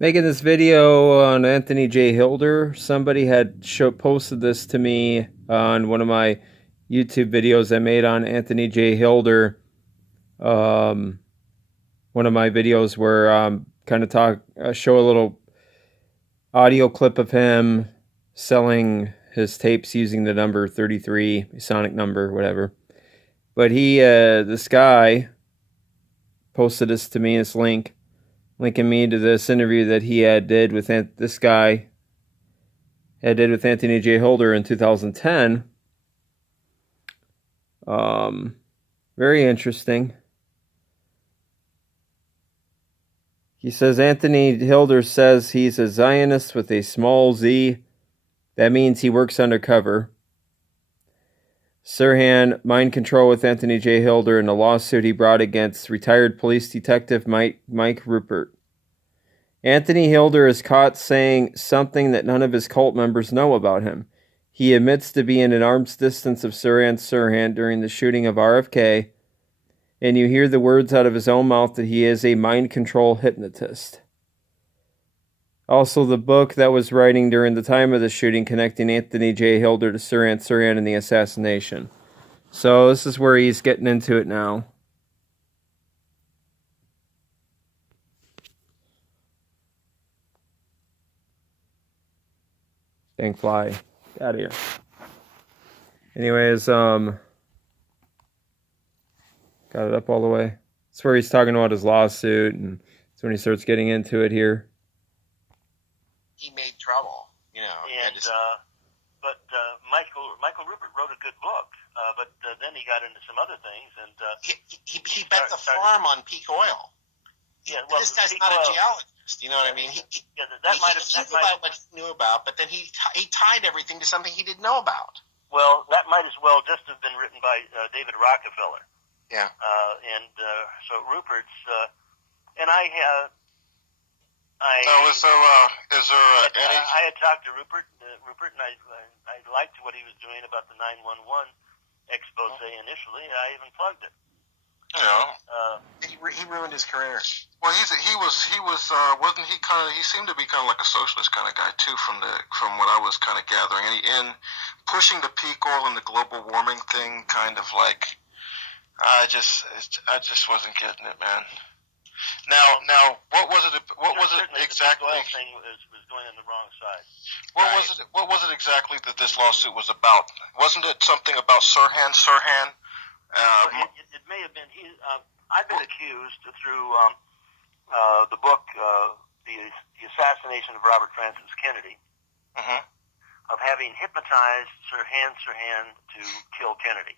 making this video on Anthony J. Hilder. Somebody had posted this to me on one of my YouTube videos I made on Anthony J. Hilder. One of my videos where kind of show a little audio clip of him selling his tapes using the number 33, Masonic number, whatever. But this guy posted this to me, this link, linking me to this interview that he did with Anthony J. Hilder in 2010. Very interesting. He says Anthony Hilder says he's a Zionist with a small z. That means he works undercover. Sirhan, mind control with Anthony J. Hilder in a lawsuit he brought against retired police detective Mike Rupert. Anthony Hilder is caught saying something that none of his cult members know about him. He admits to being at arm's distance of Sirhan during the shooting of RFK, and you hear the words out of his own mouth that he is a mind control hypnotist. Also, the book that was writing during the time of the shooting connecting Anthony J. Hilder to Sirhan and the assassination. So this is where he's getting into it now. Dang fly. Get out of here. Anyways, got it up all the way. That's where he's talking about his lawsuit, and that's when he starts getting into it here. He made trouble, you know. And Michael Rupert wrote a good book, but then he got into some other things, and he bet the farm on peak oil. Yeah, well, this guy's not a geologist, you know what I mean? He knew about what he knew about, but then he tied everything to something he didn't know about. Well, that might as well just have been written by David Rockefeller. Yeah. So Rupert's, and I have. Is there any? I had talked to Rupert, and I liked what he was doing about the 911 expose initially. I even plugged it. You know, he ruined his career. Well, wasn't he kind of? He seemed to be kind of like a socialist kind of guy too, from what I was kind of gathering. And pushing the peak oil and the global warming thing, kind of like, I just wasn't getting it, man. Now, what was it exactly? The oil thing was going on the wrong side. What was it exactly that this lawsuit was about? Wasn't it something about Sirhan? It may have been. I've been accused through the book, the assassination of Robert Francis Kennedy, of having hypnotized Sirhan to kill Kennedy.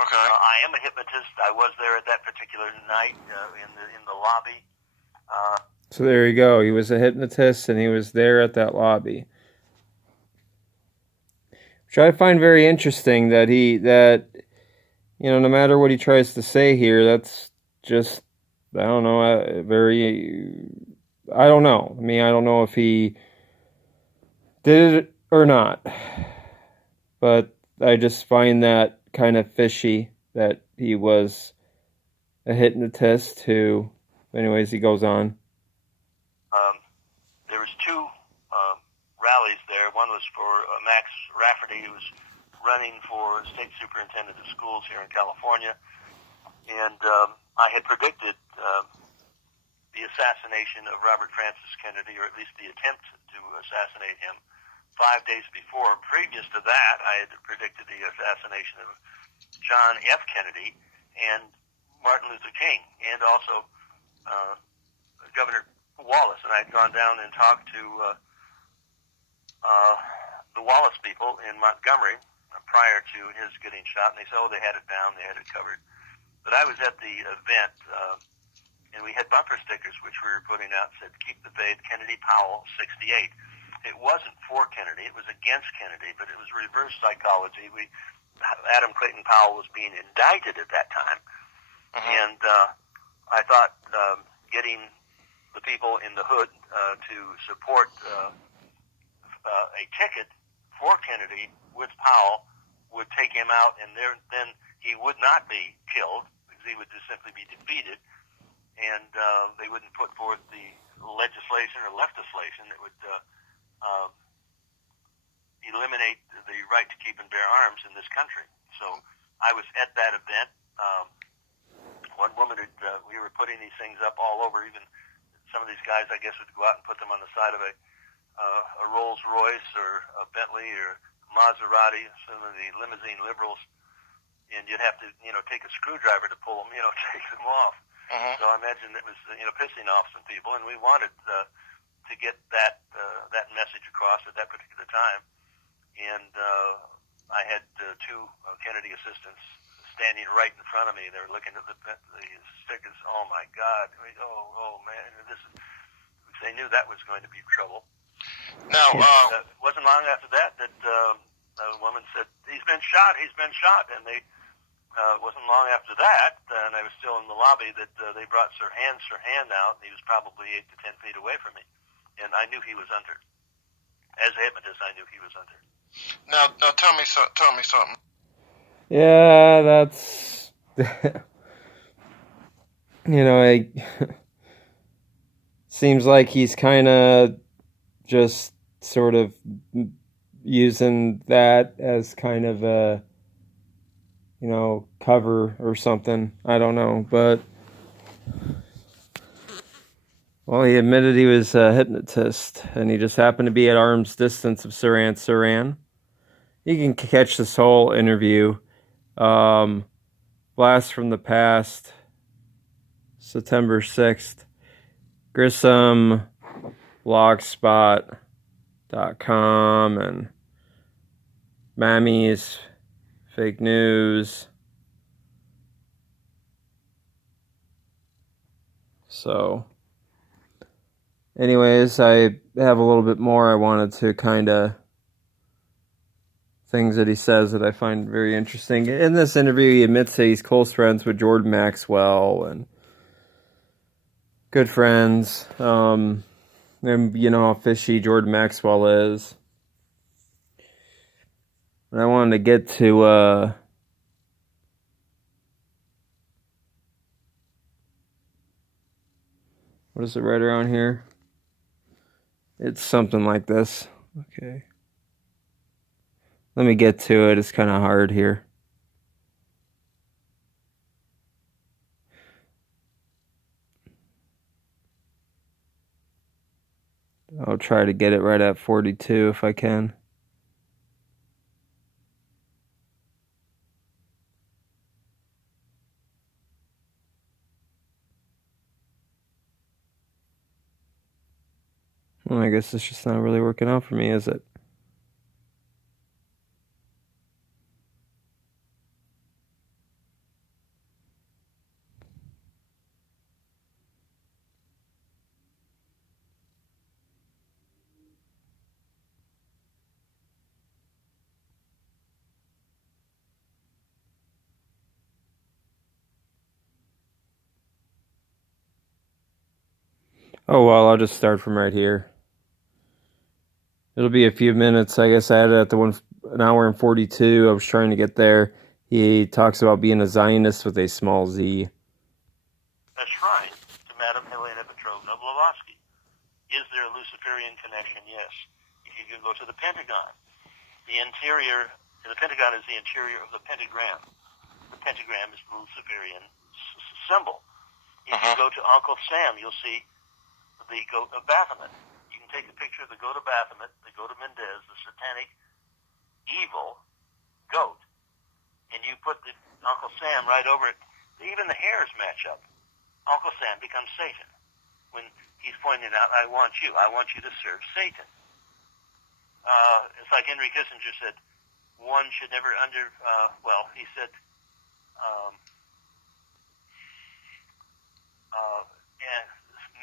Okay. I am a hypnotist. I was there at that particular night in the lobby. So there you go. He was a hypnotist, and he was there at that lobby, which I find very interesting. That no matter what he tries to say here, that's just, I don't know. I don't know. I mean, I don't know if he did it or not, but I just find that kind of fishy that he was a hypnotist who, anyways, he goes on. There was two rallies there. One was for Max Rafferty, who was running for state superintendent of schools here in California, and I had predicted the assassination of Robert Francis Kennedy, or at least the attempt to assassinate him, 5 days before. Previous to that, I had predicted the assassination of John F. Kennedy and Martin Luther King, and also Governor Wallace. And I had gone down and talked to the Wallace people in Montgomery prior to his getting shot, and they said, oh, they had it down, they had it covered. But I was at the event, and we had bumper stickers which we were putting out, said, keep the faith, Kennedy Powell, 68. It wasn't for Kennedy, it was against Kennedy, but it was reverse psychology. Adam Clayton Powell was being indicted at that time, and I thought getting the people in the hood to support a ticket for Kennedy with Powell would take him out, and then he would not be killed, because he would just simply be defeated, and they wouldn't put forth the legislation or legislation that would eliminate the right to keep and bear arms in this country. So I was at that event. One woman, we were putting these things up all over. Even some of these guys, I guess, would go out and put them on the side of a Rolls Royce or a Bentley or Maserati, some of the limousine liberals, and you'd have to, take a screwdriver to pull them, take them off. Mm-hmm. So I imagine it was, pissing off some people, and we wanted to get that message across at that particular time. And I had two Kennedy assistants standing right in front of me. They were looking at the stickers. Oh my God! Oh man! They knew that was going to be trouble. Now, It wasn't long after that a woman said, "He's been shot. He's been shot." And they wasn't long after that, and I was still in the lobby, that they brought Sirhan out, and he was probably 8 to 10 feet away from me, and I knew he was under. As a hypnotist, I knew he was under. now, tell me something. Yeah, that's seems like he's kind of just sort of using that as kind of a cover or something. I don't know, but well, he admitted he was a hypnotist, and he just happened to be at arm's distance of Sirhan. You can catch this whole interview. Blast from the Past, September 6th. Grissom, blogspot.com, and Mammy's Fake News. So, anyways, I have a little bit more I wanted to kind of things that he says that I find very interesting. In this interview, he admits that he's close friends with Jordan Maxwell and good friends. And you know how fishy Jordan Maxwell is. And I wanted to get to what is it right around here? It's something like this. Okay. Let me get to it. It's kind of hard here. I'll try to get it right at 42 if I can. Well, I guess it's just not really working out for me, is it? Oh, well, I'll just start from right here. It'll be a few minutes. I guess I had it at an hour and 42. I was trying to get there. He talks about being a Zionist with a small Z. A shrine to Madame Helena Petrovna Blavatsky. Is there a Luciferian connection? Yes. If you can go to the Pentagon, the Pentagon is the interior of the pentagram. The pentagram is the Luciferian symbol. If you go to Uncle Sam, you'll see the goat of Baphomet. You can take a picture of the goat of Baphomet, the goat of Mendez, the satanic, evil goat, and you put the Uncle Sam right over it. Even the hairs match up. Uncle Sam becomes Satan when he's pointing out, I want you to serve Satan. It's like Henry Kissinger said, one should never he said,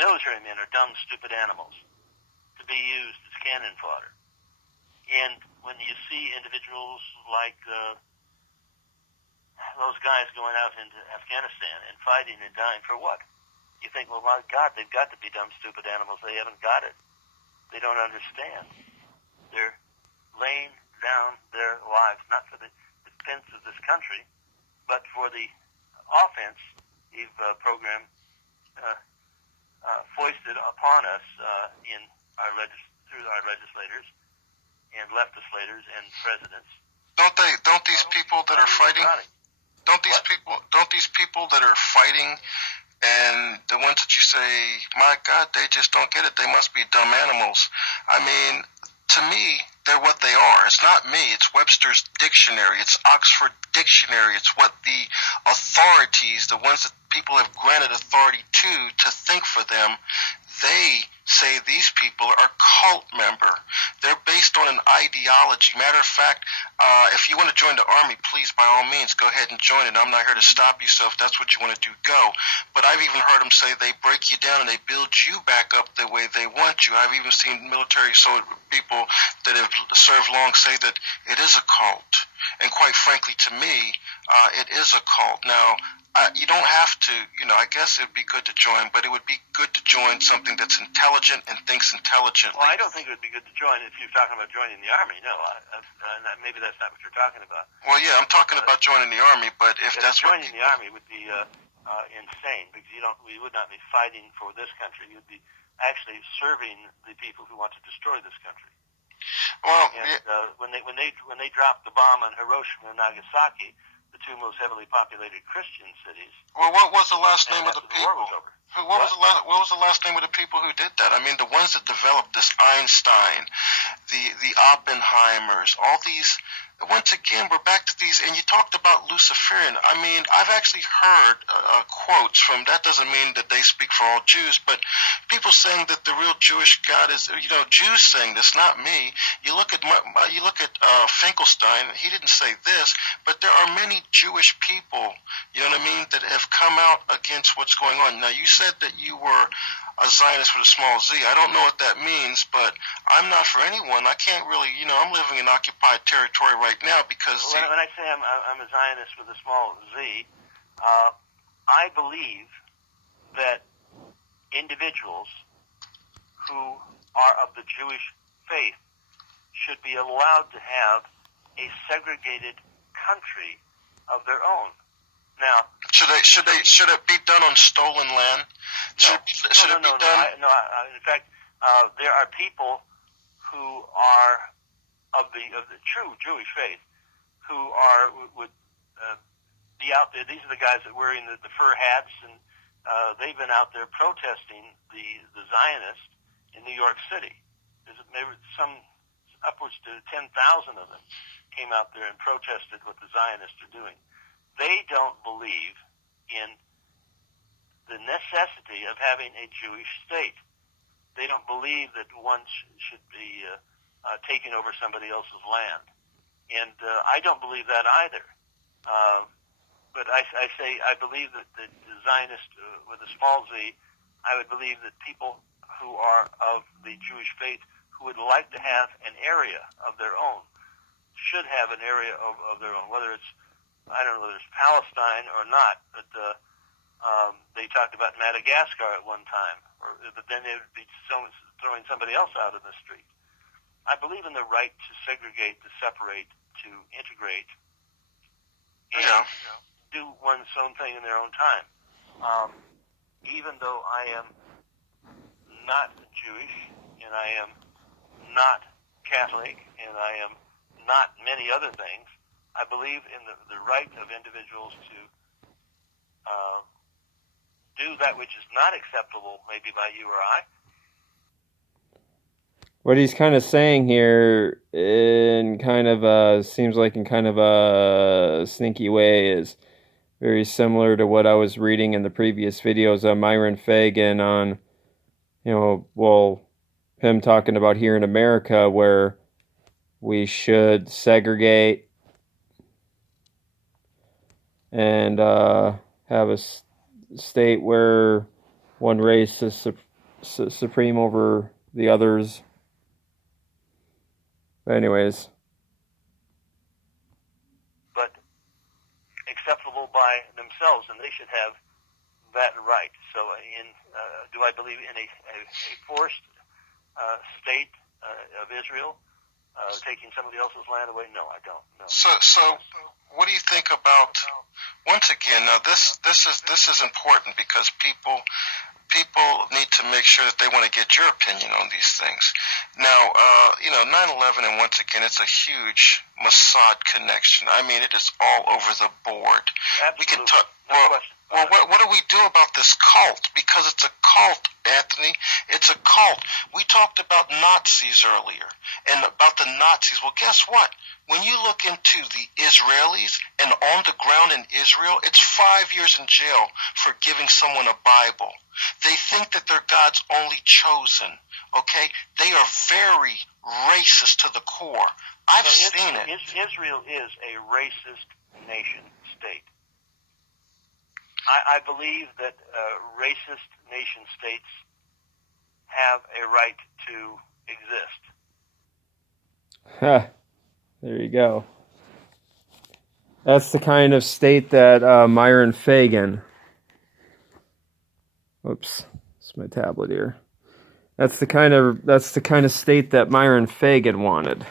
military men are dumb, stupid animals to be used as cannon fodder. And when you see individuals like those guys going out into Afghanistan and fighting and dying for what? You think, well, my God, they've got to be dumb, stupid animals. They haven't got it. They don't understand. They're laying down their lives, not for the defense of this country, but for the offense. We've programmed foisted upon us through our legislators and legislators and presidents. Don't these people that are fighting? Don't these people that are fighting, and the ones that you say, my God, they just don't get it. They must be dumb animals. I mean, to me, they're what they are. It's not me. It's Webster's dictionary. It's Oxford dictionary. It's what the authorities, the ones that people have granted authority to think for them, they say these people are cult member. They're based on an ideology. Matter of fact, if you want to join the army, please, by all means, go ahead and join it. I'm not here to stop you, so if that's what you want to do, go. But I've even heard them say they break you down and they build you back up the way they want you. I've even seen military people that have served long say that it is a cult. And quite frankly, to me, it is a cult. Now, you don't have to, I guess it would be good to join, but it would be good to join something that's intelligent and thinks intelligently. Well, I don't think it would be good to join if you're talking about joining the Army. No, maybe that's not what you're talking about. Well, yeah, I'm talking about joining the Army, but if that's joining the Army would be insane, because we would not be fighting for this country. You would be actually serving the people who want to destroy this country. Well, when they dropped the bomb on Hiroshima and Nagasaki, the two most heavily populated Christian cities. Well, what was the last name of the people? What was the last name of the people who did that? I mean, the ones that developed this Einstein, the Oppenheimers, all these. Once again, we're back to these, and you talked about Luciferian. I mean, I've actually heard quotes from, that doesn't mean that they speak for all Jews, but people saying that the real Jewish God is, Jews saying this, not me. You look at Finkelstein, he didn't say this, but there are many Jewish people, you know what I mean, that have come out against what's going on. Now, you said that you were a Zionist with a small z. I don't know what that means, but I'm not for anyone. I can't really, I'm living in occupied territory right now because... When I say I'm a Zionist with a small z, I believe that individuals who are of the Jewish faith should be allowed to have a segregated country of their own. Now, should it be done on stolen land? No. In fact, there are people who are of the true Jewish faith who would be out there. These are the guys that are wearing the fur hats, and they've been out there protesting the Zionists in New York City. There's maybe upwards to 10,000 of them came out there and protested what the Zionists are doing. They don't believe in the necessity of having a Jewish state. They don't believe that one should be taking over somebody else's land. And I don't believe that either. But I say I believe that the Zionist with a small z, I would believe that people who are of the Jewish faith who would like to have an area of their own should have an area of their own, whether it's, I don't know whether it's Palestine or not, but they talked about Madagascar at one time, but then they would be throwing somebody else out in the street. I believe in the right to segregate, to separate, to integrate, and do one's own thing in their own time. Even though I am not Jewish, and I am not Catholic, and I am not many other things, I believe in the right of individuals to do that which is not acceptable maybe by you or I. What he's kind of saying here, in kind of a sneaky way, is very similar to what I was reading in the previous videos on Myron Fagan on, him talking about here in America where we should segregate and have a state where one race is supreme over the others. But anyways. But acceptable by themselves, and they should have that right. So do I believe in a forced state of Israel taking somebody else's land away? No, I don't. No. So what do you think about, once again, now this is important because people people need to make sure that they want to get your opinion on these things. Now, 9/11, and once again, it's a huge Mossad connection. I mean, it is all over the board. Absolutely. We can talk. Well, what do we do about this cult? Because it's a cult, Anthony. It's a cult. We talked about Nazis earlier, and about the Nazis. Well, guess what? When you look into the Israelis and on the ground in Israel, it's 5 years in jail for giving someone a Bible. They think that they're God's only chosen. Okay? They are very racist to the core. I've seen it. Israel is a racist nation state. I believe that racist nation states have a right to exist. Huh. There you go. That's the kind of state that Myron Fagan... Oops, it's my tablet here. That's the kind of state that Myron Fagan wanted.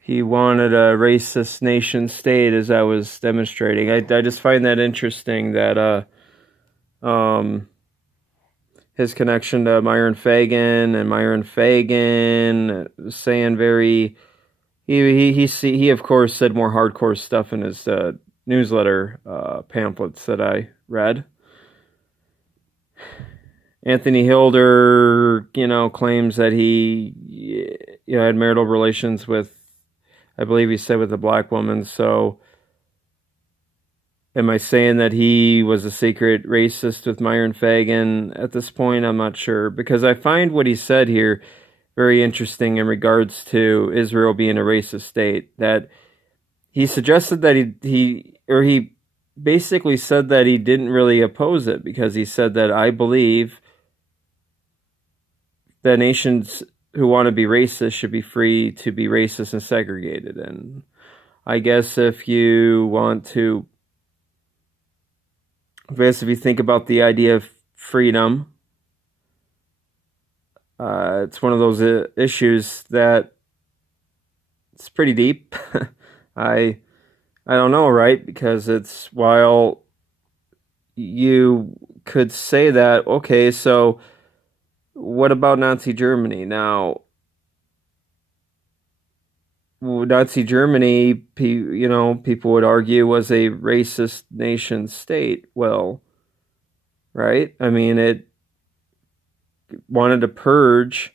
He wanted a racist nation state, as I was demonstrating. I just find that interesting that his connection to Myron Fagan, and Myron Fagan saying very... He of course said more hardcore stuff in his newsletter pamphlets that I read. Anthony Hilder, claims that he had marital relations with, I believe he said, with a black woman. So am I saying that he was a secret racist with Myron Fagan at this point? I'm not sure, because I find what he said here very interesting in regards to Israel being a racist state. That he suggested that he basically said that he didn't really oppose it, because he said that I believe that nations who want to be racist should be free to be racist and segregated. And I guess if you think about the idea of freedom, it's one of those issues that it's pretty deep. I don't know, right? Because it's, while you could say that, okay, so what about Nazi Germany? Now, Nazi Germany, people would argue, was a racist nation state. Well, right? I mean, it wanted to purge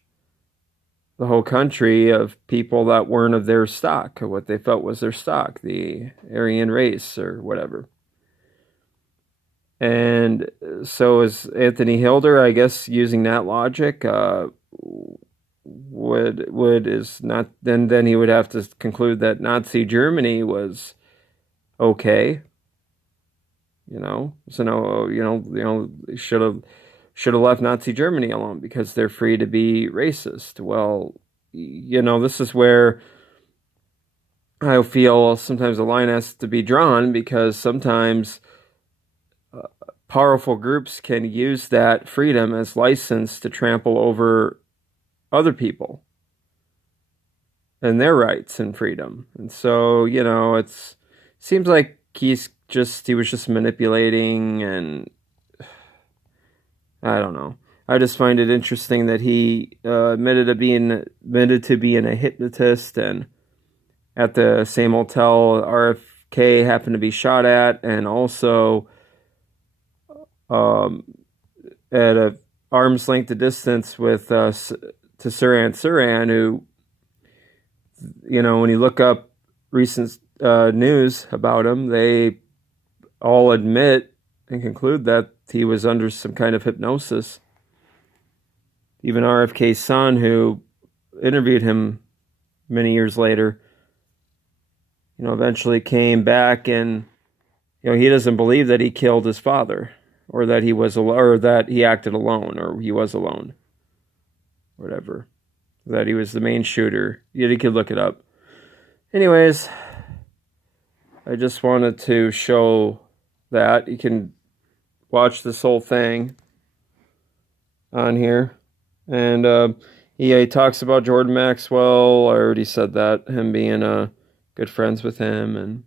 the whole country of people that weren't of their stock, or what they felt was their stock, the Aryan race or whatever. And so is Anthony Hilder, I guess, using that logic, then he would have to conclude that Nazi Germany was okay. Should have left Nazi Germany alone because they're free to be racist. Well, this is where I feel sometimes a line has to be drawn, because sometimes powerful groups can use that freedom as license to trample over other people and their rights and freedom. And so, it seems like he was just manipulating, and I don't know. I just find it interesting that he admitted to being a hypnotist, and at the same hotel RFK happened to be shot at, and also at a arm's length of distance with to Sirhan, who, when you look up recent news about him, they all admit and conclude that he was under some kind of hypnosis. Even RFK's son, who interviewed him many years later, eventually came back, and he doesn't believe that he killed his father, or that he acted alone, or he was alone, whatever, that he was the main shooter. You could look it up. Anyways, I just wanted to show that you can watch this whole thing on here. And he talks about Jordan Maxwell. I already said that, him being a good friends with him, and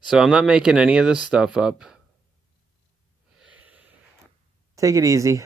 so I'm not making any of this stuff up. Take it easy.